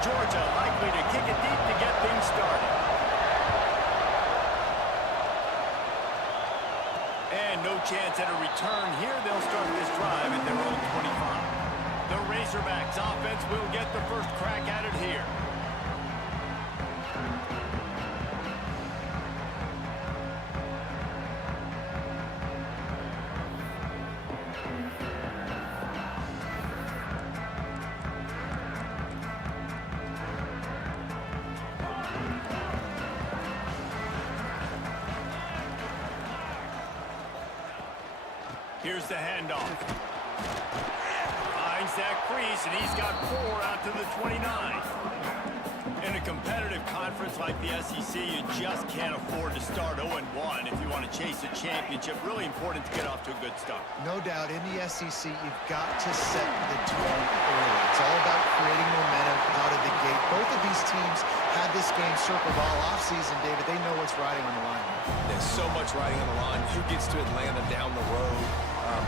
Georgia likely to kick it deep to get things started. And no chance at a return here. They'll start this drive at their own 25. The Razorbacks offense will get the first crack at it here. Here's the handoff. Finds that crease, and he's got 4 out to the 29. In a competitive conference like the SEC, you just can't afford to start 0-1 if you want to chase a championship. Really important to get off to a good start. No doubt, in the SEC, you've got to set the tone early. It's all about creating momentum out of the gate. Both of these teams had this game circled all offseason, David. They know what's riding on the line. There's so much riding on the line. Who gets to Atlanta down the road?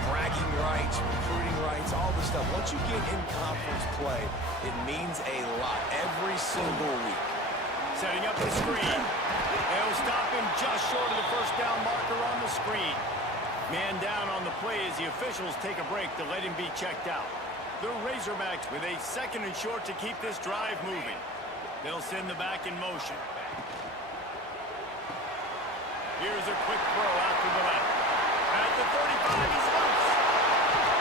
Bragging rights, recruiting rights, all this stuff. Once you get in conference play, it means a lot every single week. Setting up the screen. They'll stop him just short of the first down marker on the screen. Man down on the play as the officials take a break to let him be checked out. The Razorbacks with a 2nd and short to keep this drive moving. They'll send the back in motion. Here's a quick throw out to the left. At the 35, he's loose.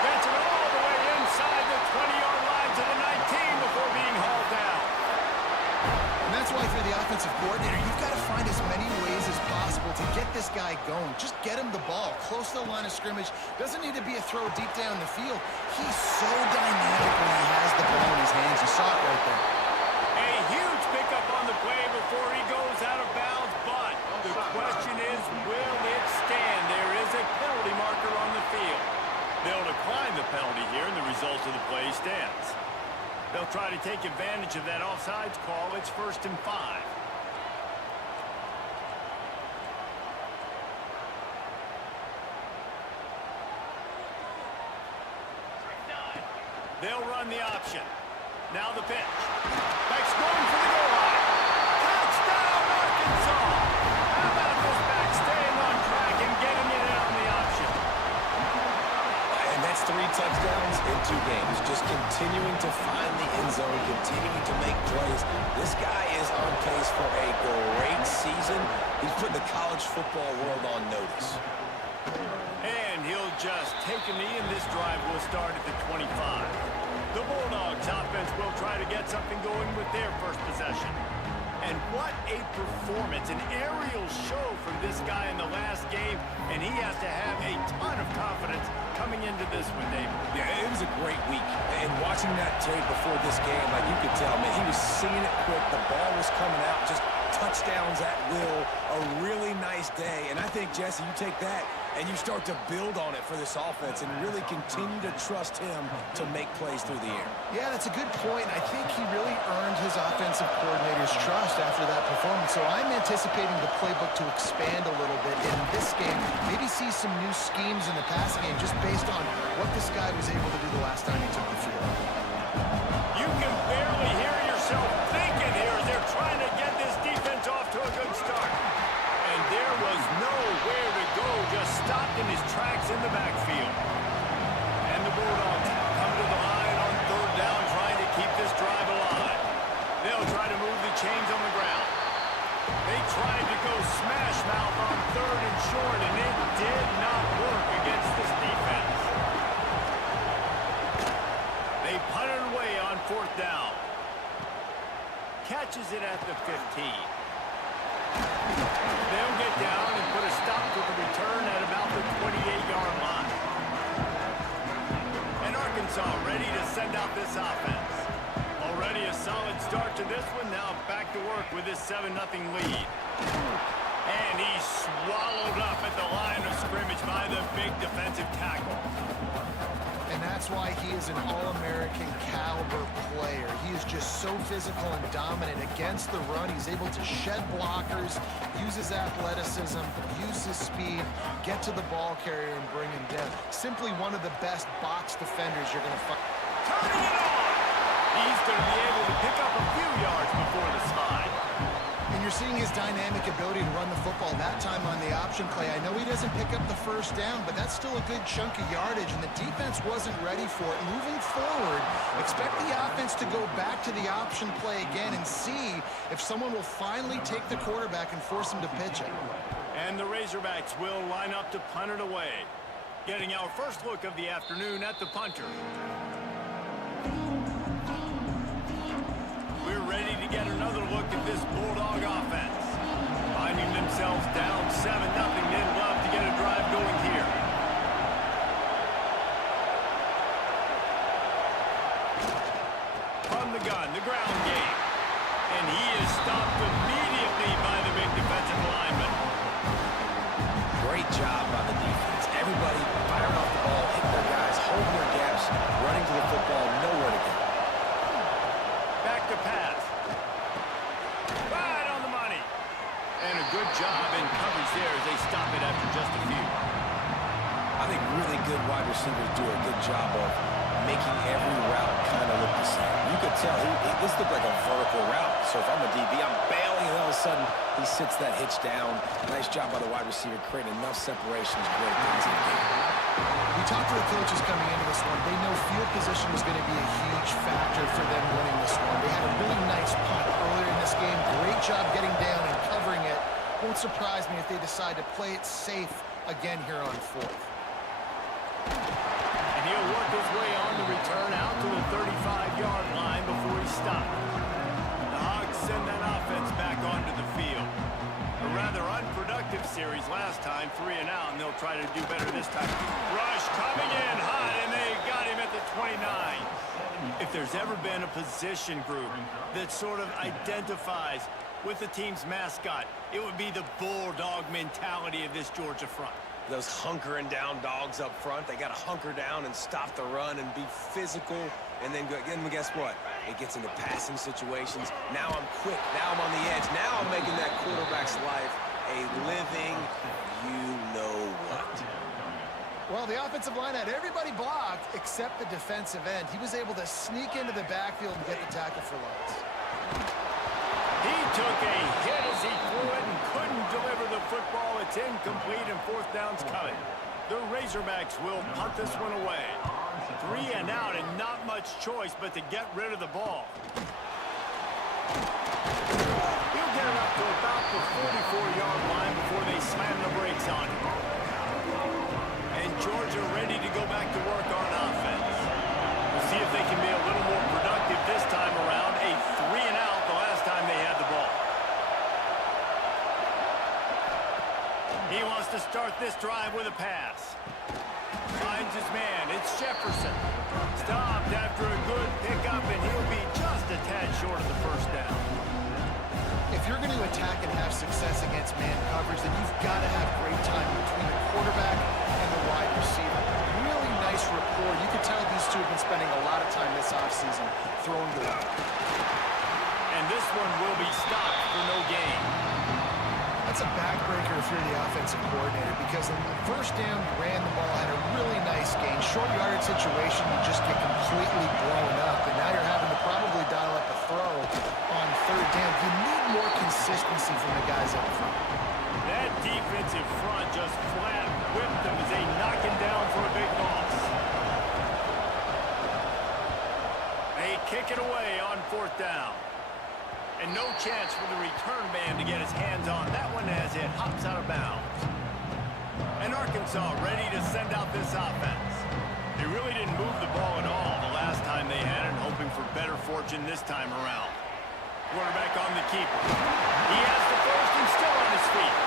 Gets it all the way inside the 20-yard line to the 19 before being hauled down. And that's why for the offensive coordinator, you've got to find as many ways as possible to get this guy going. Just get him the ball close to the line of scrimmage. Doesn't need to be a throw deep down the field. He's so dynamic when he has the ball in his hands. You saw it right there. A huge pickup on the play before he goes out of bounds, but the question is, will it stand? There is a penalty marker on the field. They'll decline the penalty here, and the result of the play stands. They'll try to take advantage of that offsides call. It's 1st and 5. They'll run the option. Now the pitch. Back's going for the goal line. Touchdown, Arkansas! How about this back staying on track and getting it in on the option? And that's 3 touchdowns in 2 games. Just continuing to find the end zone, continuing to make plays. This guy is on pace for a great season. He's put the college football world on notice. And he'll just take a knee, and this drive will start at the 25. The Bulldogs offense will try to get something going with their first possession. And what a performance, an aerial show from this guy in the last game, and he has to have a ton of confidence coming into this one, David. Yeah, it was a great week. And watching that tape before this game, like you could tell, man, he was seeing it quick. The ball was coming out, just touchdowns at will. A really nice day. And I think, Jesse, you take that and you start to build on it for this offense and really continue to trust him to make plays through the air. Yeah, that's a good point. I think he really earned his offensive coordinator's trust after that performance. So I'm anticipating the playbook to expand a little bit in this game. Maybe see some new schemes in the passing game just based on what this guy was able to do the last time he took the field. You can barely hear yourself thinking here as they're trying to get this defense off to a good start. And there was nowhere to go, just stopped in his tracks in the backfield. And the Bulldogs come to the line on 3rd down, trying to keep this drive alive. They'll try to move the chains on the ground. They tried to go smash mouth on 3rd and short, and it did not work against this defense. They punted away on 4th down. Catches it at the 15. They'll get down and put a stop to the return at about the 28-yard line. And Arkansas ready to send out this offense. Already a solid start to this one. Now back to work with this 7-0 lead. And he's swallowed up at the line of scrimmage by the big defensive tackle. And that's why he is an All-American caliber player. He is just so physical and dominant against the run. He's able to shed blockers, use his athleticism, use his speed, get to the ball carrier and bring him down. Simply one of the best box defenders you're going to find. Turning it on! He's going to be able to pick up a few you're seeing his dynamic ability to run the football, that time on the option play. I know he doesn't pick up the first down, but that's still a good chunk of yardage, and the defense wasn't ready for it. Moving forward, expect the offense to go back to the option play again and see if someone will finally take the quarterback and force him to pitch it. And the Razorbacks will line up to punt it away. Getting our first look of the afternoon at the punter. We're ready to get another look at this Bulldog offense. Finding themselves down 7-0, they'd love to get a drive going here. From the gun, the ground game. And he is stopped immediately by the big defensive lineman. Great job by the defense. Everybody firing off the ball, hitting their guys, holding their gaps, running to the football, nowhere to go. Back to pass. Right on the money. And a good job in coverage there as they stop it after just a few. I think really good wide receivers do a good job of making every route kind of look the same. You could tell this looked like a vertical route. So if I'm a DB, I'm bailing, and all of a sudden he sits that hitch down. Nice job by the wide receiver, creating enough separation to create things in the game. We talked to the coaches coming into this one. They know field position is going to be a huge factor for them winning this one. They had a really nice punt earlier in this game. Great job getting down and covering it. Won't surprise me if they decide to play it safe again here on fourth. And he'll work his way on the return out to the 35-yard line before he stopped. The Hogs send that offense back onto the field. A rather unproductive series last time, 3 and out, and they'll try to do better this time. Rush coming in hot, and they got him at the 29. If there's ever been a position group that sort of identifies with the team's mascot, it would be the Bulldog mentality of this Georgia front. Those hunkering down dogs up front, they got to hunker down and stop the run and be physical. And then guess what? It gets into passing situations. Now I'm quick. Now I'm on the edge. Now I'm making that quarterback's life a living you-know-what. Well, the offensive line had everybody blocked except the defensive end. He was able to sneak into the backfield and get the tackle for loss. He took a hit as he threw it and couldn't deliver the football. It's incomplete and fourth down's coming. The Razorbacks will punt this one away. 3 and out and not much choice but to get rid of the ball. He'll get it up to about the 44-yard line before they slam the brakes on him. And Georgia ready to go back to work on offense. We'll see if they can be a little more productive this time around. A 3 and out the last time they had the ball. He wants to start this drive with a pass. Finds his man. It's Jefferson. Stopped after a good pickup, and he'll be just a tad short of the first down. If you're going to attack and have success against man coverage, then you've got to have great time between the quarterback and the wide receiver. Really nice rapport. You can tell these two have been spending a lot of time this offseason throwing the ball. And this one will be stopped for no gain. That's a backbreaker if you're the offensive coordinator, because on the first down, you ran the ball, had a really nice gain. Short yardage situation, you just get completely blown up, and now you're having to probably dial up a throw on third down. You need more consistency from the guys up front. That defensive front just flat whipped them as they knock him down for a big loss. They kick it away on fourth down. And no chance for the return man to get his hands on that one as it hops out of bounds. And Arkansas ready to send out this offense. They really didn't move the ball at all the last time they had it, hoping for better fortune this time around. Quarterback on the keeper. He has the first and still on his feet.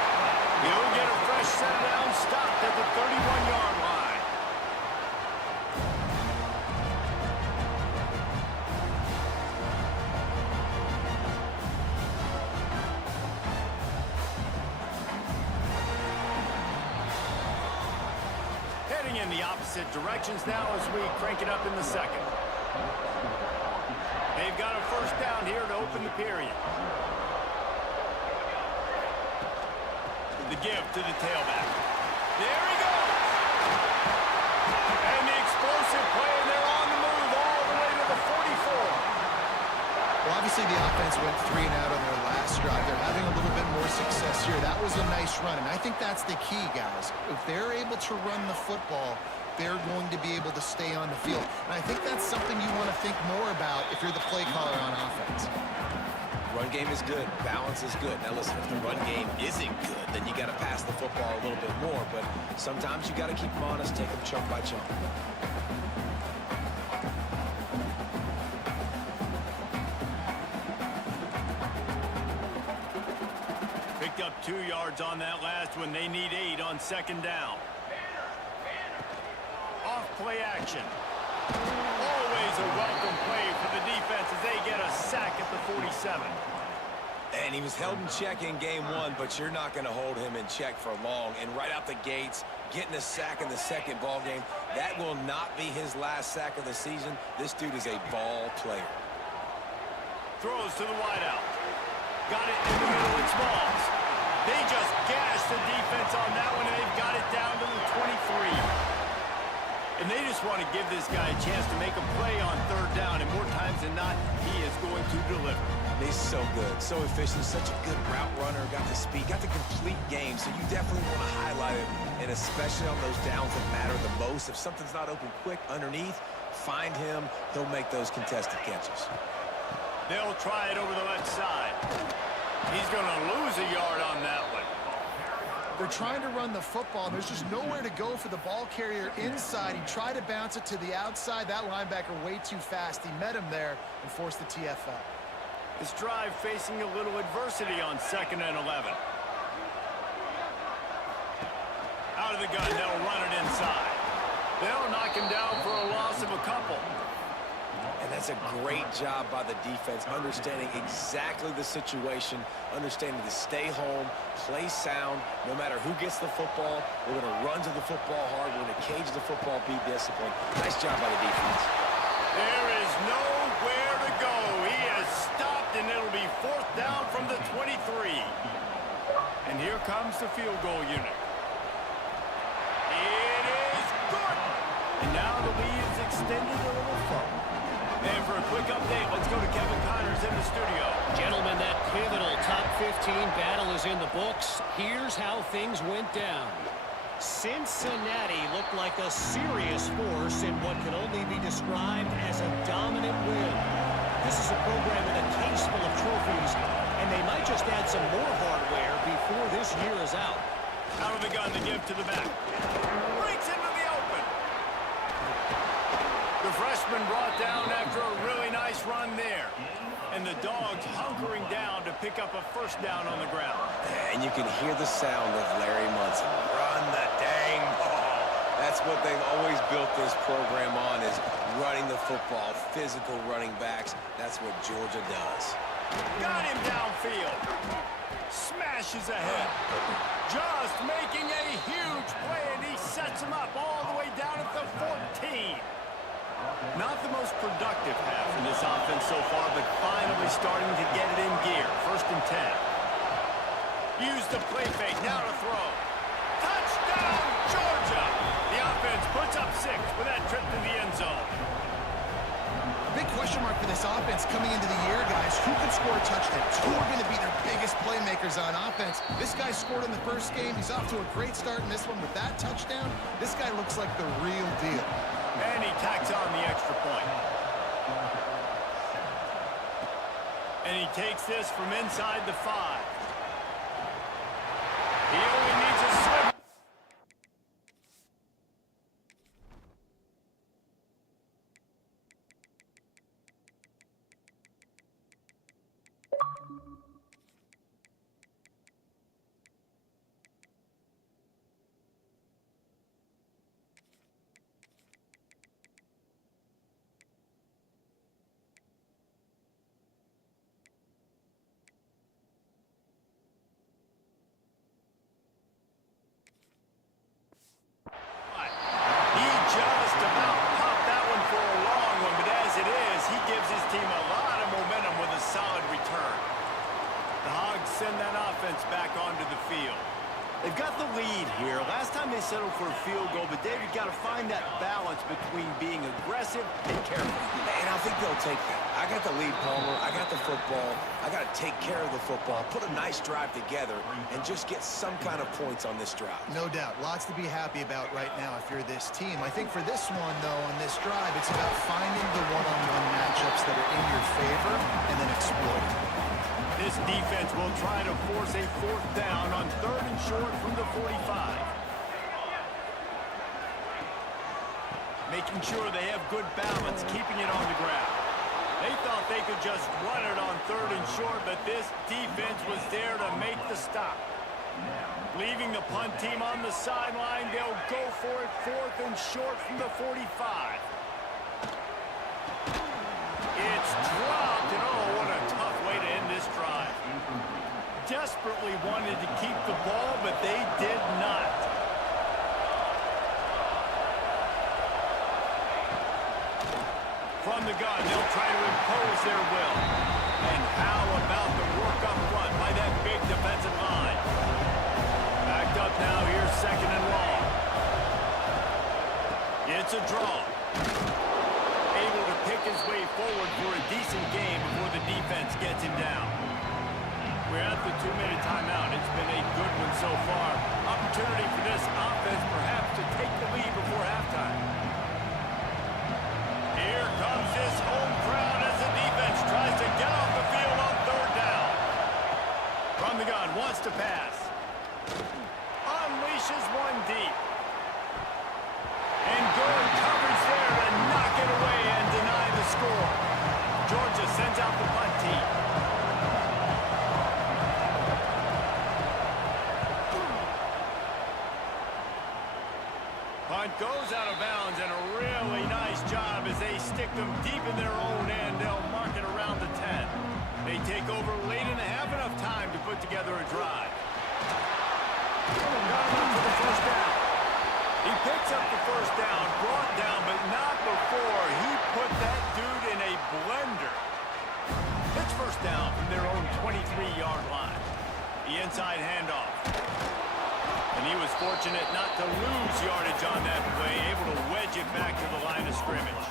He'll get a fresh set down, stopped at the 31-yard line. In the opposite directions now as we crank it up in the second. They've got a first down here to open the period. The give to the tailback. There he goes! And the explosive play, and they're on the move all the way to the 44. Well, obviously the offense went 3 and out on their last drive. They're having a little bit more success here. That was a nice run, and I think that's the key, guys. If they're able to run the football, they're going to be able to stay on the field. And I think that's something you want to think more about if you're the play caller on offense. Run game is good. Balance is good. Now, listen, if the run game isn't good, then you got to pass the football a little bit more. But sometimes you got to keep them honest, take them chunk by chunk. Picked up 2 yards on that last one. They need 8 on second down. Off play action. Always a welcome play for the defense as they get a sack at the 47. And he was held in check in game 1, but you're not going to hold him in check for long. And right out the gates, getting a sack in the second ball game, that will not be his last sack of the season. This dude is a ball player. Throws to the wideout. Got it in the middle with Smalls. They just gashed the defense on that one, and they've got it down to the 23. And they just want to give this guy a chance to make a play on third down, and more times than not, he is going to deliver. He's so good, so efficient, such a good route runner, got the speed, got the complete game, so you definitely want to highlight him, and especially on those downs that matter the most. If something's not open quick underneath, find him, he'll make those contested catches. They'll try it over the left side. He's going to lose a yard on that one. They're trying to run the football, and there's just nowhere to go for the ball carrier inside. He tried to bounce it to the outside. That linebacker way too fast. He met him there and forced the TFL. This drive facing a little adversity on 2nd and 11. Out of the gun, they'll run it inside. They'll knock him down for a loss of a couple. And that's a great job by the defense, understanding exactly the situation, understanding to stay home, play sound, no matter who gets the football. We're going to run to the football hard. We're going to cage the football, be disciplined. Nice job by the defense. There is nowhere to go. He has stopped, and it'll be 4th down from the 23. And here comes the field goal unit. It is good. And now the lead is extended a little further. And for a quick update, let's go to Kevin Connors in the studio. Gentlemen, that pivotal top 15 battle is in the books. Here's how things went down. Cincinnati looked like a serious force in what can only be described as a dominant win. This is a program with a case full of trophies, and they might just add some more hardware before this year is out. Out of the gun to give to the back. Breaks into the open. The freshman brought down after a really nice run there. And the Dogs hunkering down to pick up a 1st down on the ground. And you can hear the sound of Larry Munson. Run the dang ball. That's what they've always built this program on, is running the football, physical running backs. That's what Georgia does. Got him downfield. Smashes ahead. Just making a huge play, and he sets him up all the way down at the 14. Not the most productive half in this offense so far, but finally starting to get it in gear. 1st and 10. Use the play fake, now to throw. Touchdown, Georgia! The offense puts up 6 with that trip to the end zone. Big question mark for this offense coming into the year, guys. Who could score touchdowns? Who are going to be their biggest playmakers on offense? This guy scored in the 1st game. He's off to a great start in this one with that touchdown. This guy looks like the real deal. And he tacks on the extra point. And he takes this from inside the 5. He only needs a swing. Send that offense back onto the field. They've got the lead here. Last time they settled for a field goal, but David got to find that balance between being aggressive and careful. And I think they'll take that. I I got the lead, Palmer. I got the football. I got to take care of the football, put a nice drive together, and just get some kind of points on this drive. No doubt. Lots to be happy about right now if you're this team. I think for this one, though, on this drive, it's about finding the one-on-one matchups that are in your favor and then exploiting. This defense will try to force a 4th down on 3rd and short from the 45. Making sure they have good balance, keeping it on the ground. They thought they could just run it on 3rd and short, but this defense was there to make the stop. Leaving the punt team on the sideline, they'll go for it 4th and short from the 45. It's dropped, and oh, what a tough way to end this drive. Desperately wanted to keep the ball, but they did not. From the gun, they'll try to impose their will. And how about the work up front by that big defensive line? Backed up now, here's 2nd and long. It's a draw. Able to pick his way forward for a decent game before the defense gets him down. We're at the 2-minute timeout. It's been a good one so far. Opportunity for this offense perhaps to take the lead before halftime. Here comes this home crowd as the defense tries to get off the field on 3rd down. From the gun, wants to pass. Unleashes one deep. And Gordon covers there to knock it away and deny the score. Georgia sends out the punt team. Punt goes out of bounds, and a really nice job as they stick them deep in their own end. They'll mark it around the 10. They take over late and have enough time to put together a drive. Got him up for the 1st down. He picks up the 1st down, brought down, but not before he put that dude in a blender. It's 1st down from their own 23-yard line. The inside handoff. And he was fortunate not to lose yardage on that play, able to wedge it back to the line of scrimmage.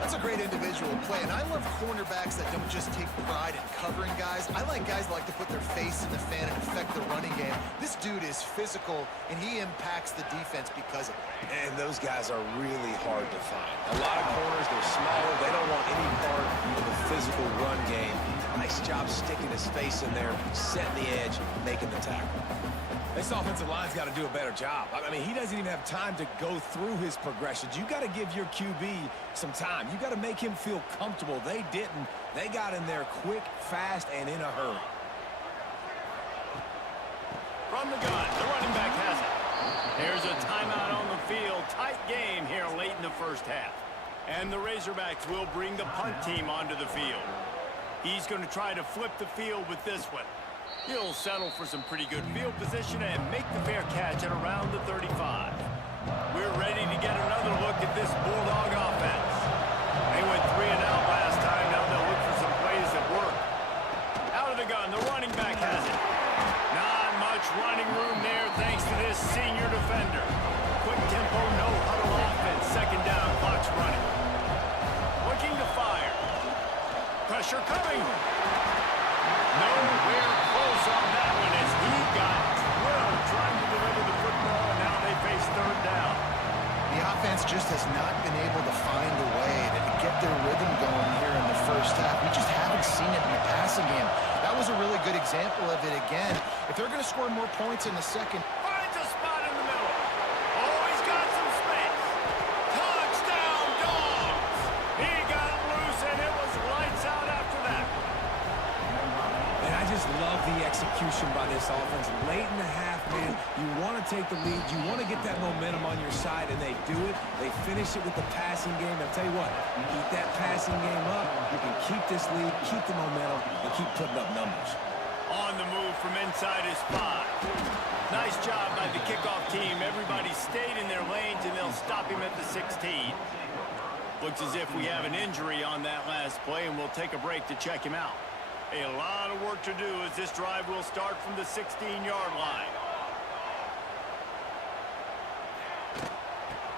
That's a great individual play, and I love cornerbacks that don't just take pride in covering guys. I like guys that like to put their face in the fan and affect the running game. This dude is physical, and he impacts the defense because of it. And those guys are really hard to find. A lot of corners, they're smaller. They don't want any part of the physical run game. Nice job sticking his face in there, setting the edge, making the tackle. This offensive line's got to do a better job. I mean, he doesn't even have time to go through his progressions. You got to give your QB some time. You got to make him feel comfortable. They didn't. They got in there quick, fast, and in a hurry. From the gun, the running back has it. There's a timeout on the field. Tight game here late in the 1st half. And the Razorbacks will bring the punt team onto the field. He's going to try to flip the field with this one. He'll settle for some pretty good field position and make the fair catch at around the 35. We're ready to get another look at this Bulldog offense. They went 3 and out last time. Now they'll look for some plays that work. Out of the gun, the running back has it. Not much running room there thanks to this senior defender. Quick tempo, no huddle offense. 2nd down, clock's running. Looking to fire. Pressure coming. Nowhere close on that one as he got drilled trying to deliver the football, and now they face 3rd down. The offense just has not been able to find a way to get their rhythm going here in the 1st half. We just haven't seen it in the passing game. That was a really good example of it again. If they're going to score more points in the 2nd, Finds a spot in the middle. Oh, he's got some space. Touchdown, Dogs! He got it loose, and it was lights out after that. And I just love the execution by this offense. Late in the half, man, you want to take the lead. You want to get that momentum on your side, and they do it. They finish it with the passing game. I'll tell you what, keep that passing game up. You can keep this lead, keep the momentum, and keep putting up numbers. On the move from inside his 5. Nice job by the kickoff team. Everybody stayed in their lanes, and they'll stop him at the 16. Looks as if we have an injury on that last play, and we'll take a break to check him out. A lot of work to do as this drive will start from the 16-yard line.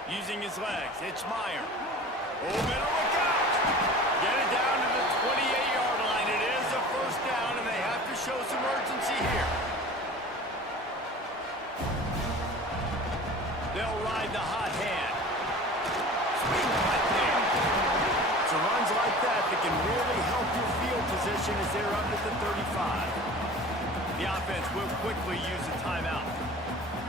Using his legs, it's Meyer. Oh, middle, look out! Get it down to the 28-yard line. It is a first down, and they have to show some urgency here. They'll ride the hot hand. Swing right there. It's runs like that can really help your field position as they're up at the 35. The offense will quickly use a timeout.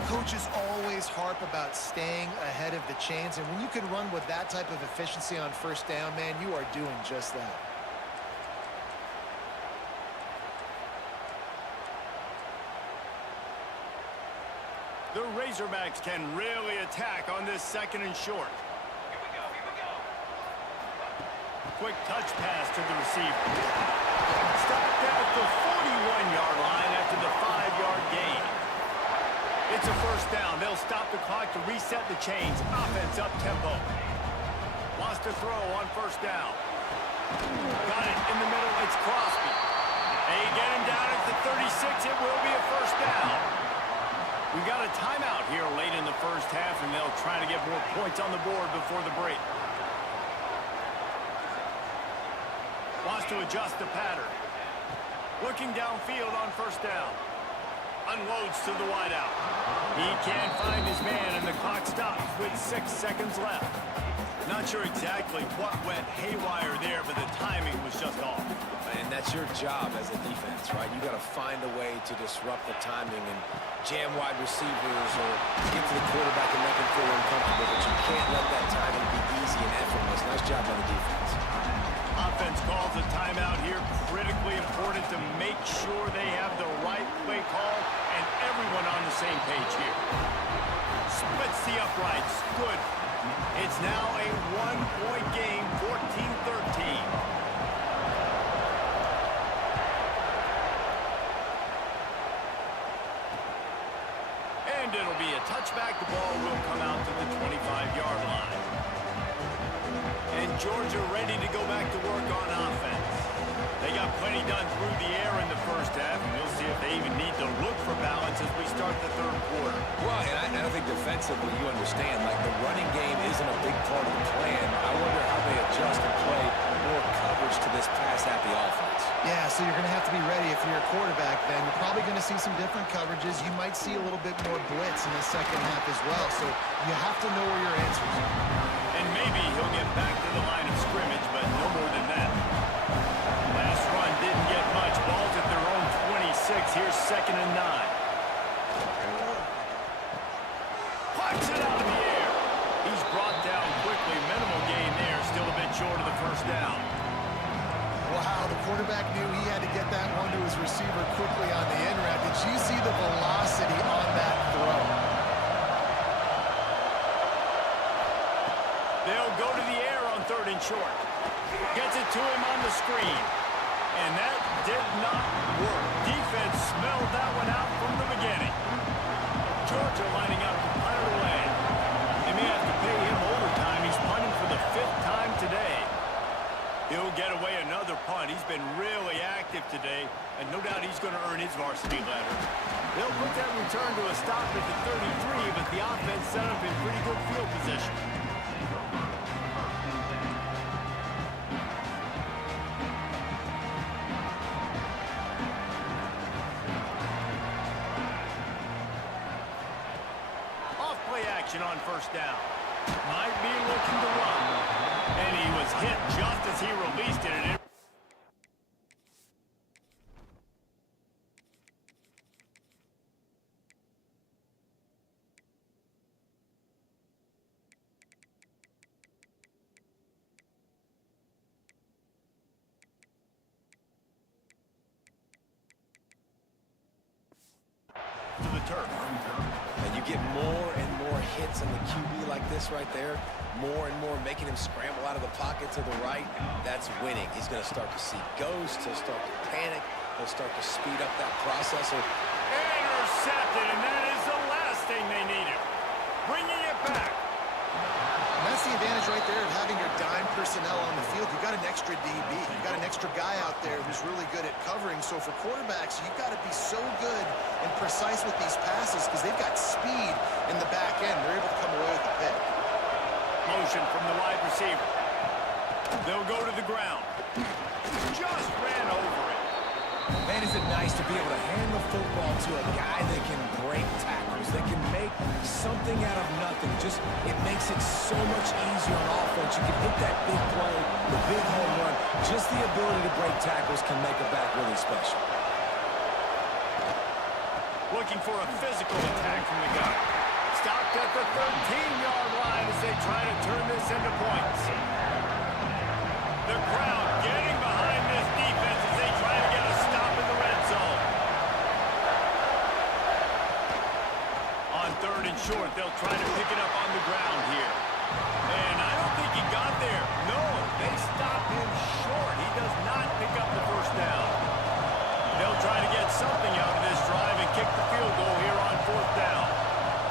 Coaches always harp about staying ahead of the chains, and when you can run with that type of efficiency on first down, man, you are doing just that. The Razorbacks can really attack on this second and short. Quick touch pass to the receiver. Stopped at the 41-yard line after the 5-yard gain. It's a first down. They'll stop the clock to reset the chains. Offense up tempo. Wants to throw on first down. Got it in the middle. It's Crosby. They get him down at the 36. It will be a first down. We got a timeout here late in the first half, and they'll try to get more points on the board before the break. Wants to adjust the pattern. Looking downfield on first down. Unloads to the wideout. He can't find his man, and the clock stops with 6 seconds left. Not sure exactly what went haywire there, but the timing was just off. And that's your job as a defense, right? You got to find a way to disrupt the timing and jam wide receivers or get to the quarterback and make him feel uncomfortable, but you can't let that timing be easy and effortless. Nice job by the defense. Offense calls a timeout here. Critically important to make sure they have the right play call and everyone on the same page here. Splits the uprights. Good. It's now a 1-point game, 14-13. And it'll be a touchback. The ball will come out to the 25-yard line. And Georgia ready to go back to work on offense. They got plenty done through the air in the first half, and we'll see if they even need to look for balance as we start the third quarter. Well, and I think defensively, you understand, like the running game isn't a big part of the plan. I wonder how they adjust and play more coverage to this pass-happy offense. Yeah, so you're going to have to be ready if you're a quarterback, then. You're probably going to see some different coverages. You might see a little bit more blitz in the second half as well, so you have to know where your answers are. And maybe he'll get back to the line of scrimmage, but no more than that. Last run didn't get much. Ball's at their own 26. Here's 2nd and 9. Pucks it out of the air. He's brought down quickly. Minimal gain there. Still a bit short of the first down. Wow, the quarterback knew he had to get that one to his receiver quickly on the end route. Did you see the velocity on that throw? They'll go to the air on 3rd and short. Gets it to him on the screen. And that did not work. Defense smelled that one out from the beginning. Georgia lining up to punt it away. They may have to pay him overtime. He's punting for the 5th time today. He'll get away another punt. He's been really active today, and no doubt he's going to earn his varsity letter. They'll put that return to a stop at the 33, but the offense set up in pretty good field position. Off-play action on first down. Might be looking to run. And he was hit just as he released it. To the turf. And you get more and more hits on the QB like this right there. More and more making him scramble out of the pocket to the right. That's winning. He's going to start to see ghosts. He'll start to panic. He'll start to speed up that process. Intercepted, and that is the last thing they needed. Bringing it back. And that's the advantage right there of having your dime personnel on the field. You've got an extra DB. You've got an extra guy out there who's really good at covering. So for quarterbacks, you've got to be so good and precise with these passes because they've got speed in the back end. They're able to come away with the pick. Motion from the wide receiver. They'll go to the ground. Just ran over it. Man, is it nice to be able to hand the football to a guy that can break tackles, that can make something out of nothing. Just, it makes it so much easier on offense. You can hit that big play, the big home run. Just the ability to break tackles can make a back really special. Looking for a physical attack from the guy. Stopped at the 13-yard line as they try to turn this into points. The crowd getting behind this defense as they try to get a stop in the red zone. On 3rd and short, they'll try to pick it up on the ground here. And I don't think he got there. No, they stop him short. He does not pick up the first down. They'll try to get something out of this drive and kick the field goal here on 4th down.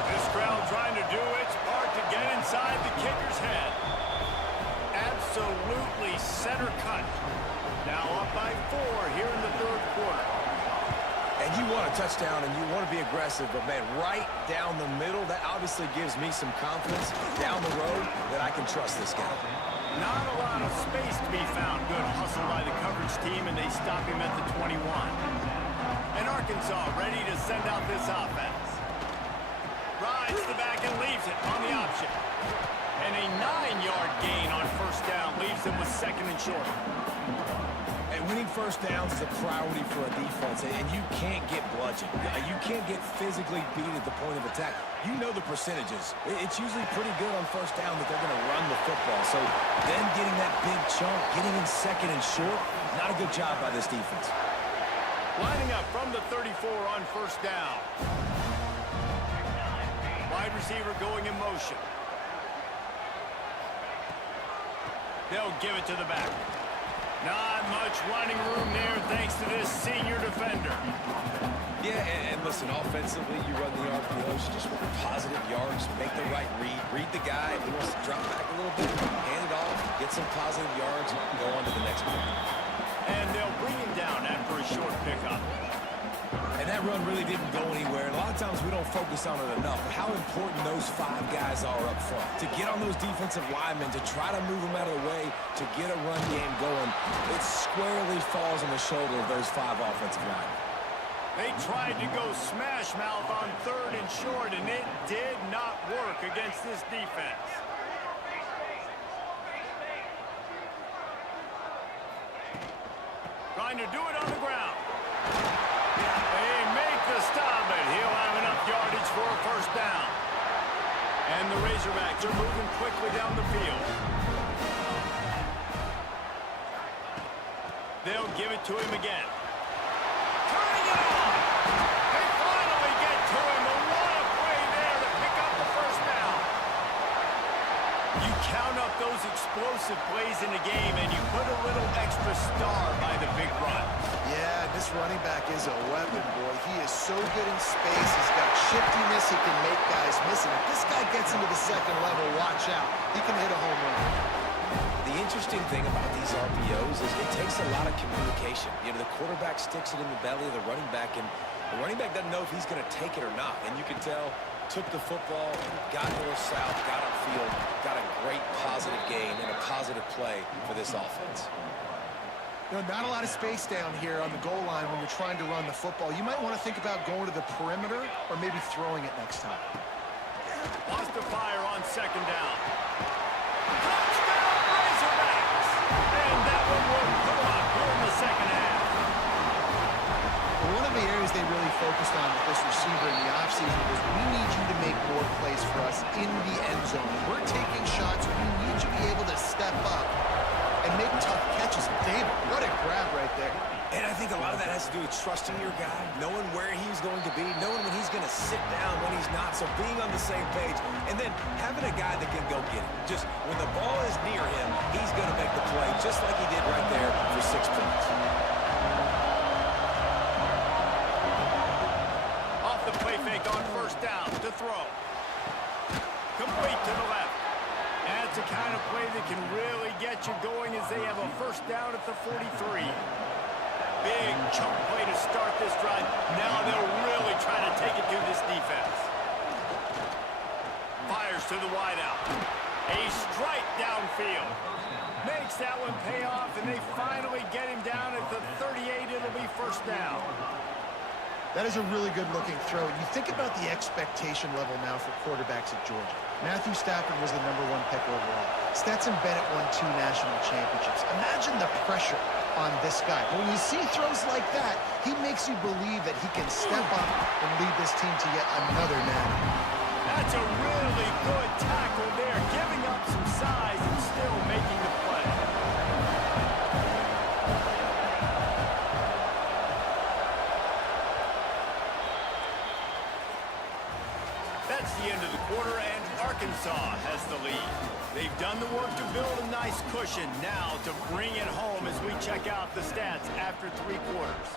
This crowd trying to do its part to get inside the kicker's head. Absolutely center cut. Now up by 4 here in the 3rd quarter. And you want a touchdown and you want to be aggressive, but man, right down the middle, that obviously gives me some confidence down the road that I can trust this guy. Not a lot of space to be found. Good hustle by the coverage team, and they stop him at the 21. And Arkansas ready to send out this offense. Rides the back and leaves it on the option. And a 9-yard gain on 1st down leaves them with 2nd and short. And winning first downs is a priority for a defense, and you can't get bludgeoned. You can't get physically beat at the point of attack. You know the percentages. It's usually pretty good on 1st down that they're going to run the football. So then getting that big chunk, getting in 2nd and short, not a good job by this defense. Lining up from the 34 on 1st down. Wide receiver going in motion. They'll give it to the back. Not much running room there thanks to this senior defender. Yeah, and listen, offensively, you run the RPOs, you just want positive yards, make the right read the guy. If he wants to drop back a little bit, hand it off, get some positive yards, and go on to the next play. And they'll bring him down after a short pickup. And that run really didn't go anywhere. And a lot of times we don't focus on it enough, but how important those 5 guys are up front. To get on those defensive linemen, to try to move them out of the way, to get a run game going, it squarely falls on the shoulder of those 5 offensive linemen. They tried to go smash mouth on 3rd and short, and it did not work against this defense. Trying to do it on the ground. They make the stop, but he'll have enough yardage for a 1st down. And the Razorbacks are moving quickly down the field. They'll give it to him again. Turning it on! They finally get to him, and what a play there to pick up the 1st down. You count up those explosive plays in the game, and you put a little extra star by the big run. Yeah, this running back is a weapon, boy. He is so good in space. He's got shiftiness. He can make guys miss. And if this guy gets into the 2nd level, watch out. He can hit a home run. The interesting thing about these RPOs is it takes a lot of communication. You know, the quarterback sticks it in the belly of the running back, and the running back doesn't know if he's going to take it or not. And you can tell, took the football, got north-south, got upfield, got a great positive gain and a positive play for this offense. You know, not a lot of space down here on the goal line when you're trying to run the football. You might want to think about going to the perimeter or maybe throwing it next time. Lost to fire on 2nd down. Touchdown, Razorbacks! And that one will come up here in the 2nd half. One of the areas they really focused on with this receiver in the offseason was we need you to make more plays for us in the end zone. We're taking shots. We need you to be able to step up and make tough catches. David, what a grab right there. And I think a lot of that has to do with trusting your guy, knowing where he's going to be, knowing when he's going to sit down, when he's not, so being on the same page, and then having a guy that can go get it. Just when the ball is near him, he's going to make the play, just like he did right there for 6 points. Off the play fake on 1st down to throw. Complete to the left. That's the kind of play that can really get you going as they have a 1st down at the 43. Big chunk play to start this drive. Now they'll really try to take it to this defense. Fires to the wideout. A strike downfield. Makes that one pay off, and they finally get him down at the 38. It'll be first down. That is a really good-looking throw. And you think about the expectation level now for quarterbacks at Georgia. Matthew Stafford was the #1 pick overall. Stetson Bennett won 2 national championships. Imagine the pressure on this guy. But when you see throws like that, he makes you believe that he can step up and lead this team to yet another natty. That's a really good tackle there, giving up some size and still making the play. That's the end of the quarter, and Arkansas has the lead. They've done the work to build a nice cushion. Now to bring it home as we check out the stats after 3 quarters.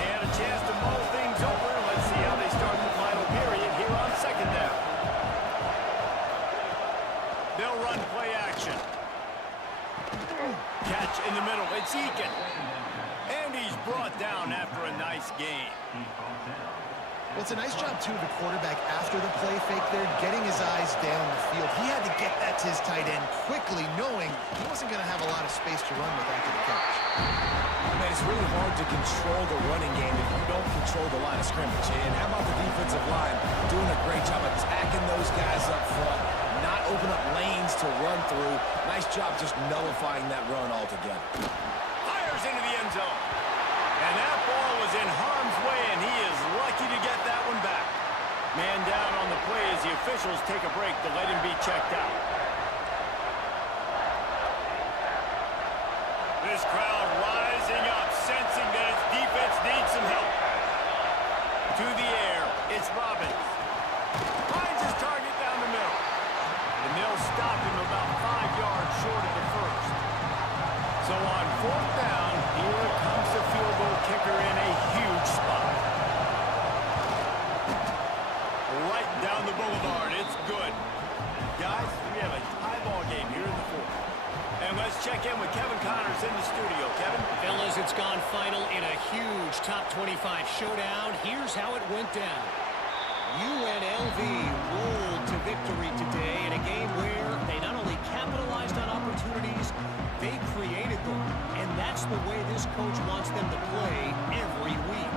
And a chance to mull things over. Let's see how they start the final period here on second down. They'll run play action. Catch in the middle. It's Eakin. And he's brought down after a nice gain. Well, it's a nice job, too, of the quarterback after the play fake there, getting his eyes down the field. He had to get that to his tight end quickly, knowing he wasn't going to have a lot of space to run with after the catch. Man, it's really hard to control the running game if you don't control the line of scrimmage. And how about the defensive line doing a great job attacking those guys up front, not open up lanes to run through. Nice job just nullifying that run altogether. Fires into the end zone. And that ball was in harm's way, and he is lucky to get that one back. Man down on the play as the officials take a break to let him be checked out. This crowd rising up, sensing that its defense needs some help. To the air, it's Robbins. Finds his target down the middle. And they'll stop him about 5 yards short of the first. So on 4th down, here comes the field goal kicker in a huge spot. Right down the boulevard, it's good. Guys, we have a tie ball game here in the 4th. And let's check in with Kevin Connors in the studio. Kevin? Fellas, it's gone final in a huge top 25 showdown. Here's how it went down. UNLV rolled to victory today in a game where they not only capitalized on opportunities, they created them. And that's the way this coach wants them to play every week.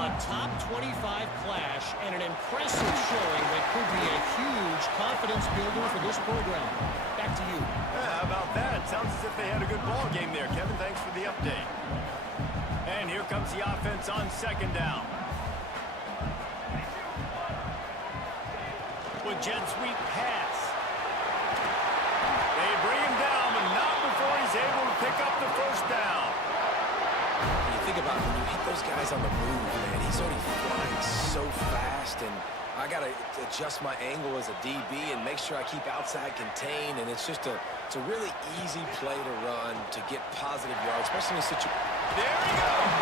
A top 25 clash and an impressive showing that could be a huge confidence builder for this program. Back to you. Yeah, how about that? Sounds as if they had a good ball game there, Kevin. Thanks for the update. And here comes the offense on 2nd down. With jet sweep pass. They bring him down, but not before he's able to pick up the first down. When you think about it, when you hit those guys on the move, man, he's already flying so fast, and I got to adjust my angle as a DB and make sure I keep outside contained, and it's just it's a really easy play to run to get positive yards, especially in a situation. There he goes.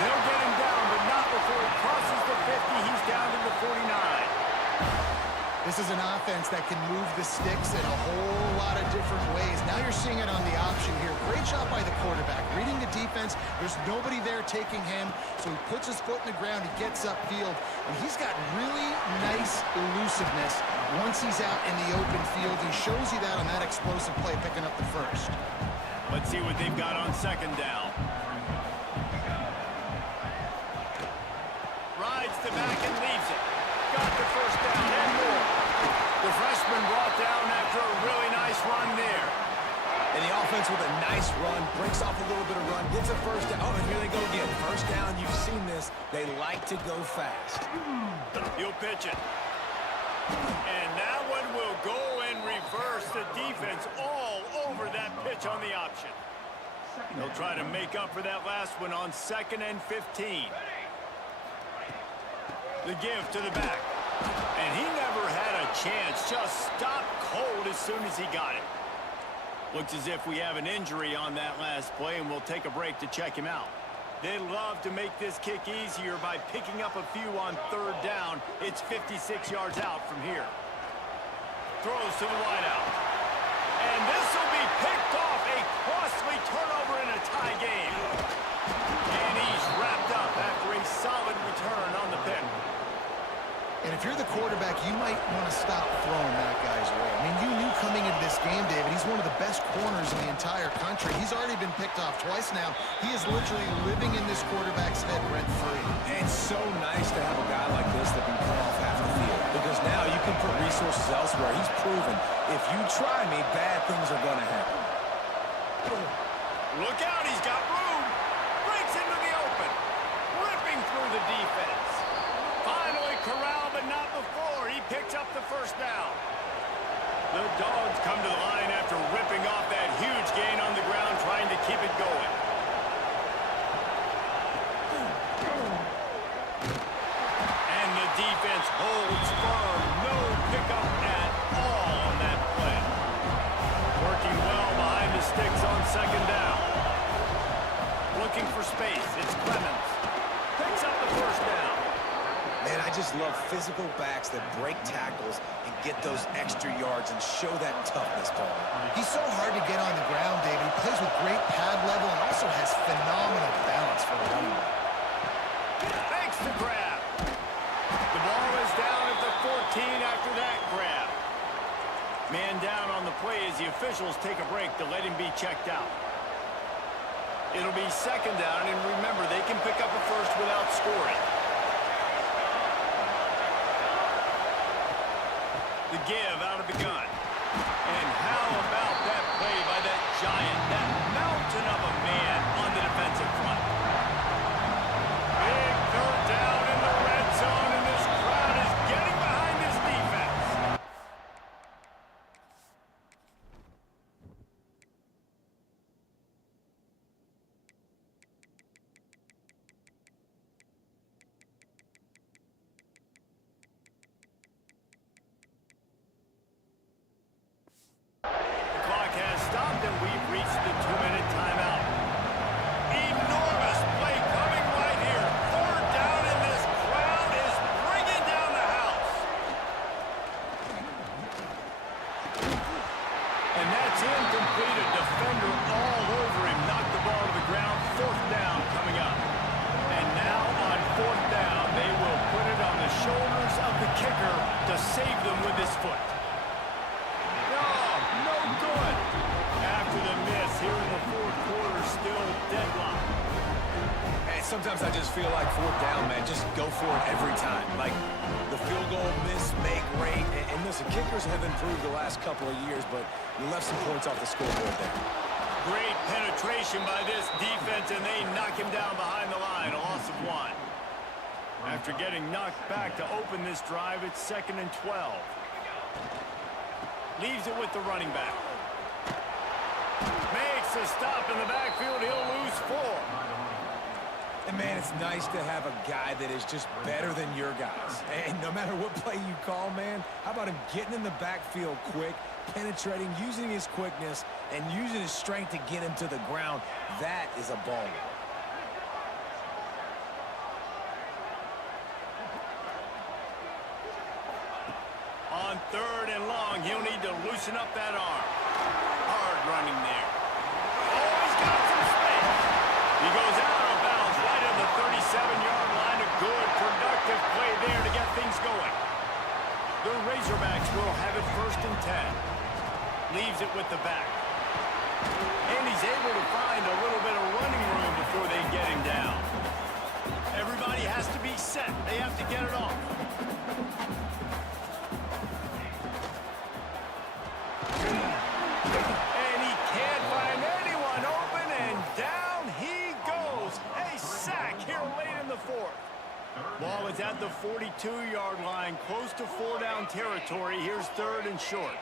They'll get him down, but not before he crosses the 50. He's down to the 49. This is an offense that can move the sticks in a whole lot of different ways. Now you're seeing it on the option here. Great job by the quarterback. Reading the defense, there's nobody there taking him, so he puts his foot in the ground, he gets upfield, and he's got really nice elusiveness once he's out in the open field. He shows you that on that explosive play, picking up the first. Let's see what they've got on 2nd down. Rides the back and leaves it. Got the first down and more. The freshman brought down after a really nice run there. And the offense with a nice run, breaks off a little bit of run, gets a first down. Oh, and here they go again. First down, you've seen this. They like to go fast. You'll pitch it. And that one will go in reverse. The defense all over that pitch on the option. They'll try to make up for that last one on 2nd and 15. The give to the back. And he never had a chance. Just stopped cold as soon as he got it. Looks as if we have an injury on that last play, and we'll take a break to check him out. They love to make this kick easier by picking up a few on 3rd down. It's 56 yards out from here. Throws to the wideout. And this will be picked off. A costly turnover in a tie game. And he's wrapped up after a solid return on the pick. And if you're the quarterback, you might want to stop throwing that guy's way. I mean, you knew coming into this game, David, he's one of the best corners in the entire country. He's already been picked off twice now. He is literally living in this quarterback's head rent-free. It's so nice to have a guy like this that can cut off half the field, because now you can put resources elsewhere. He's proven if you try me, bad things are going to happen. Look out, he's got room. Breaks into the open. Ripping through the defense. Finally corralled, but not before. He picks up the first down. The Dogs come to the line after ripping off that huge gain on the ground, trying to keep it going. And the defense holds firm. No pickup at all on that play. Working well behind the sticks on second down. Looking for space. It's Clemens. Picks up the first down. Man, I just love physical backs that break tackles and get those extra yards and show that toughness, Paul. He's so hard to get on the ground, David. He plays with great pad level and also has phenomenal balance for a running back. Makes the grab. The ball is down at the 14 after that grab. Man down on the play as the officials take a break to let him be checked out. It'll be second down, and remember, they can pick up a first without scoring. The give out of the gun. And how about that play by that giant, that mountain of a man on the defensive front? Big third down in the red zone, and this crowd is getting behind this defense. We've reached the 2-minute timeout. Enormous play coming right here. Third down, and this crowd is bringing down the house. And that's incomplete. A defender all over him. Knocked the ball to the ground. Fourth down coming up. And now on fourth down, they will put it on the shoulders of the kicker to save them with his foot. No good. After the miss here in the fourth quarter, still deadlocked. And sometimes I just feel like fourth down, man, just go for it every time. Like the field goal miss, make rate. And listen, kickers have improved the last couple of years, but you left some points off the scoreboard there. Great penetration by this defense, and they knock him down behind the line. A loss of 1. After getting knocked back to open this drive, it's 2nd and 12. Leaves it with the running back. Makes a stop in the backfield. He'll lose 4. And, man, it's nice to have a guy that is just better than your guys. And no matter what play you call, man, how about him getting in the backfield quick, penetrating, using his quickness, and using his strength to get him to the ground? That is a ball. On 3rd and long, he'll need to loosen up that arm. Hard running there. Oh, he's got some space. He goes out of bounds right at the 37-yard line. A good, productive play there to get things going. The Razorbacks will have it 1st and 10. Leaves it with the back. And he's able to find a little bit of running room before they get him down. Everybody has to be set. They have to get it off. And he can't find anyone open, and down he goes. A sack here late in the 4th. Ball is at the 42-yard line, close to 4-down territory. Here's 3rd and short.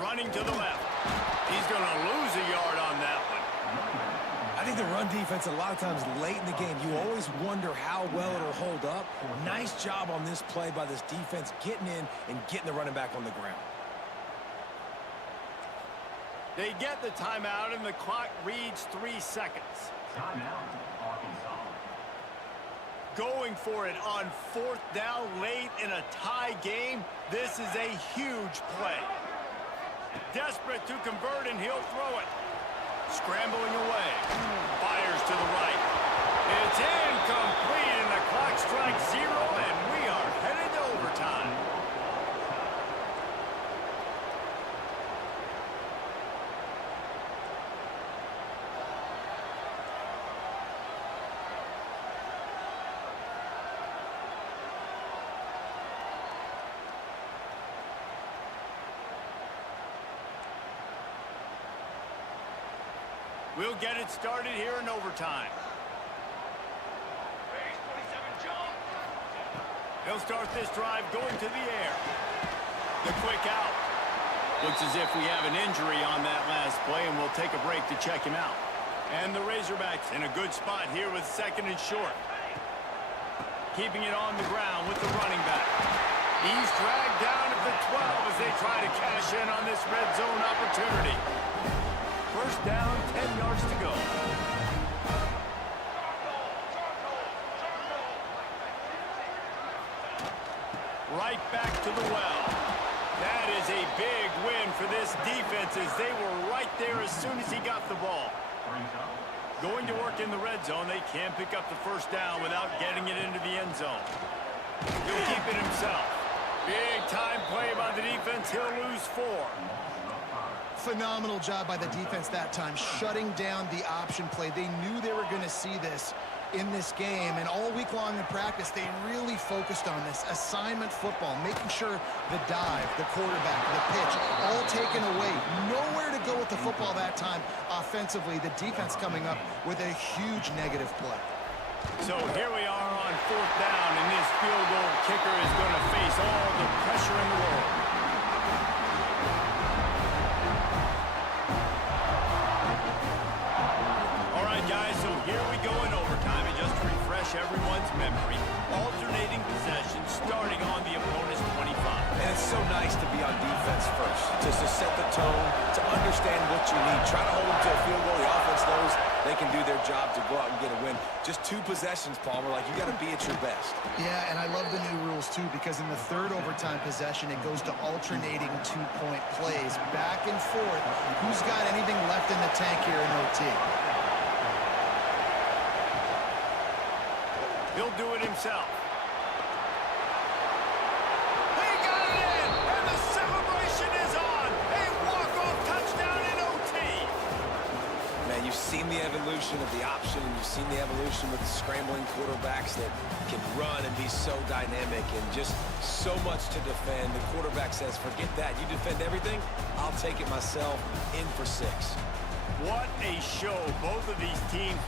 Running to the left. He's going to lose a yard on that one. I think the run defense, a lot of times late in the game, you always wonder how well it'll hold up. Nice job on this play by this defense, getting in and getting the running back on the ground. They get the timeout, and the clock reads 3 seconds. Timeout, Arkansas. going for it on 4th down late in a tie game. This is a huge play. Desperate to convert, and he'll throw it. Scrambling away. Fires to the right. It's incomplete, and the clock strikes 0, and we are headed to overtime. We'll get it started here in overtime. He'll start this drive going to the air. The quick out. Looks as if we have an injury on that last play, and we'll take a break to check him out. And the Razorbacks in a good spot here with 2nd and short. Keeping it on the ground with the running back. He's dragged down at the 12 as they try to cash in on this red zone opportunity. First down, 10 yards to go. Right back to the well. That is a big win for this defense as they were right there as soon as he got the ball. Going to work in the red zone, they can't pick up the first down without getting it into the end zone. He'll keep it himself. Big time play by the defense. He'll lose 4. Phenomenal job by the defense that time, shutting down the option play. They knew they were going to see this in this game, and all week long in practice, they really focused on this assignment football, making sure the dive, the quarterback, the pitch, all taken away. Nowhere to go with the football that time offensively. The defense coming up with a huge negative play. So here we are on 4th down, and this field goal kicker is going to face all the pressure in the world. Guys, so here we go in overtime, and just to refresh everyone's memory, alternating possession starting on the opponent's 25. And it's so nice to be on defense first, just to set the tone, to understand what you need. Try to hold them to a field goal. The offense knows they can do their job to go out and get a win. Just 2 possessions, Palmer, like you got to be at your best. Yeah, and I love the new rules, too, because in the 3rd overtime possession, it goes to alternating 2-point plays, back and forth. Who's got anything left in the tank here in OT? He'll do it himself. He got it in, and the celebration is on. A walk-off touchdown in OT. Man, you've seen the evolution of the option, and you've seen the evolution with the scrambling quarterbacks that can run and be so dynamic and just so much to defend. The quarterback says, forget that. You defend everything, I'll take it myself. In for 6. What a show both of these teams